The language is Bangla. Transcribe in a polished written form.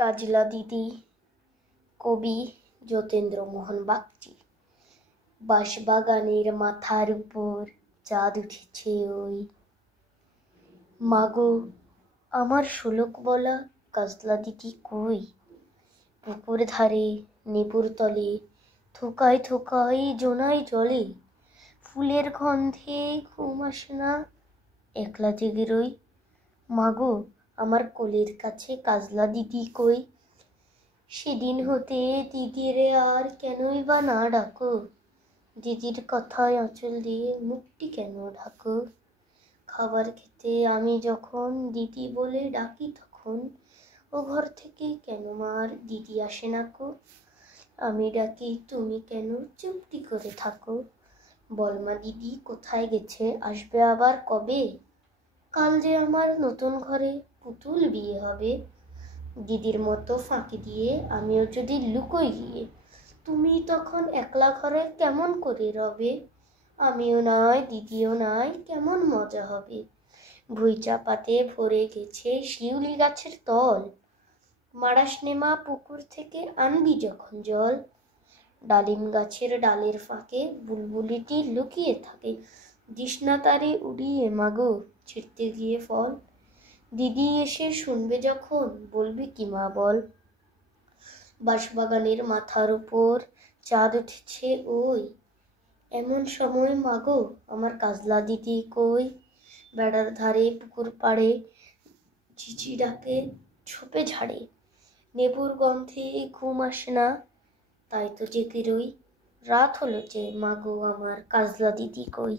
কাজলা দিদি। কবি যতীন্দ্রমোহন বাগচি। বাঁশবাগানের মাথার উপর চাঁদ উঠেছে ওই। মাগো, আমার শোলক বলা কাজলা দিদি কই? পুকুর ধারে নেবুর তলে থোকায় থোকায় জোনাই জলে, ফুলের গন্ধে ঘুম আসে না, একলা জেগে রই। মাগো, আমার কোলের কাছে কাজলা দিদি কই? সেদিন হতে দিদিরে আর কেনই বা না ডাকো? দিদির কথায় আঁচল দিয়ে মুখটি কেন ঢাকো? খাবার খেতে আমি যখন দিদি বলে ডাকি তখন ও ঘর থেকে কেন মার দিদি আসে না কো? আমি ডাকি তুমি কেন চুপটি করে থাকো? বলমা দিদি কোথায় গেছে, আসবে আবার কবে? কাল যে আমার নতুন ঘরে পুতুল বিয়ে হবে। দিদির মতো ফাঁকি দিয়ে আমিও যদি লুকোই গিয়ে, তুমি তখন একলা ঘরে কেমন করে রবে? আমিও নাই দিদিও নাই, কেমন মজা হবে। ভুই চাপাতে ভরে গেছে শিউলি গাছের তল, মারাস নেমা পুকুর থেকে আনবি যখন জল। ডালিম গাছের ডালের ফাঁকে বুলবুলিটি লুকিয়ে থাকে, দিশনা তারে উড়িয়ে মাগো ছিঁড়তে গিয়ে ফল। দিদি এসে শুনবে যখন বলবে কি মা বল? বাঁশবাগানের মাথার উপর চাঁদ উঠেছে ওই। এমন সময় মাগো, আমার কাজলা দিদি কই? বেড়ার ধারে পুকুর পাড়ে ঝিঝি ডাকে ঝোপে ঝাড়ে, নেবুর গন্ধে ঘুম আসে না, তাই তো জেগে রই। রাত হলো যে, মাগো আমার কাজলা দিদি কই?